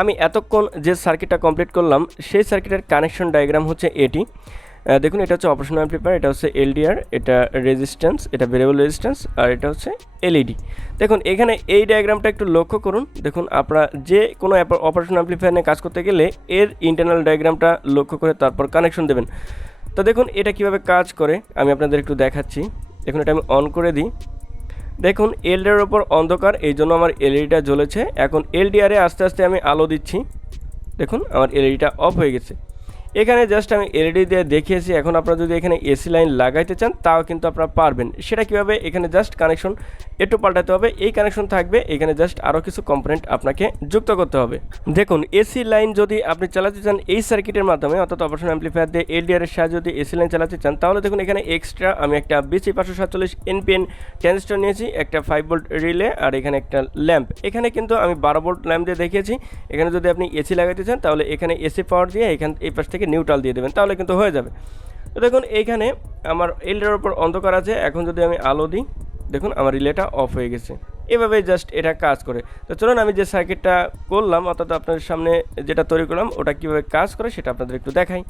আমি এতক্ষণ যে সার্কিটটা কমপ্লিট করলাম সেই সার্কিটের কানেকশন ডায়াগ্রাম হচ্ছে এটি। দেখুন এটা হচ্ছে অপারেশনাল অ্যাম্পলিফায়ার, এটা হচ্ছে এলডিআর, এটা রেজিস্ট্যান্স, এটা ভেরিয়েবল রেজিস্ট্যান্স, আর এটা হচ্ছে এলইডি। দেখুন এখানে এই ডায়াগ্রামটা একটু লক্ষ্য করুন। দেখুন আপনারা যে কোনো অপারেশনাল অ্যাম্পলিফায়ার নিয়ে কাজ করতে গেলে এর ইন্টারনাল ডায়াগ্রামটা লক্ষ্য করে তারপর কানেকশন দেবেন। তো দেখুন এটা কিভাবে কাজ করে আমি আপনাদের একটু দেখাচ্ছি। দেখুন এটা আমি অন করে দিই। দেখুন এলডিআর ওপর অন্ধকার, এই জন্য আমার এলইডিটা জ্বলেছে। এখন এলডিআরে আস্তে আস্তে আমি আলো দিচ্ছি, দেখুন আমার এলইডিটা অফ হয়ে গেছে। এখানে জাস্ট আমি এলইডি দিয়ে দেখিয়েছি। এখন আপনারা যদি এখানে এসি লাইন লাগাইতে চান তাও কিন্তু আপনারা পারবেন। সেটা কীভাবে, এখানে জাস্ট কানেকশন একটু পাল্টাতে হবে, এই কানেকশন থাকবে, এখানে জাস্ট আরও কিছু কম্পোনেন্ট আপনাকে যুক্ত করতে হবে। দেখুন এসি লাইন যদি আপনি চালাতে চান এই সার্কিটের মাধ্যমে, অর্থাৎ অপারেশনাল অ্যাম্পলিফায়ার দিয়ে এলডিআর এর সাহায্যে যদি এসি লাইন চালাতে চান, তাহলে দেখুন এখানে এক্সট্রা আমি একটা বিসি 547 এনপিএন ট্রানজিস্টর নিয়েছি, একটা 5 ভোল্ট রিলে, আর এখানে একটা ল্যাম্প। এখানে কিন্তু আমি 12 ভোল্ট ল্যাম্প দিয়ে দেখিয়েছি। এখানে যদি আপনি এসি লাগাতে চান তাহলে এখানে এসি পাওয়ার দিয়ে এই পাশ থেকে নিউট্রাল দিয়ে দেবেন, তাহলে কিন্তু হয়ে যাবে। তো দেখুন এইখানে আমার এলডিআর উপর অন্ধকার আছে। এখন যদি আমি আলো দিই, দেখুন আমার রিলেটা অফ হয়ে গেছে। এভাবে জাস্ট এটা কাজ করে। তো চলুন আমি যে সার্কিটটা করলাম, অর্থাৎ আপনাদের সামনে যেটা তৈরি করলাম, ওটা কীভাবে কাজ করে সেটা আপনাদের একটু দেখাই।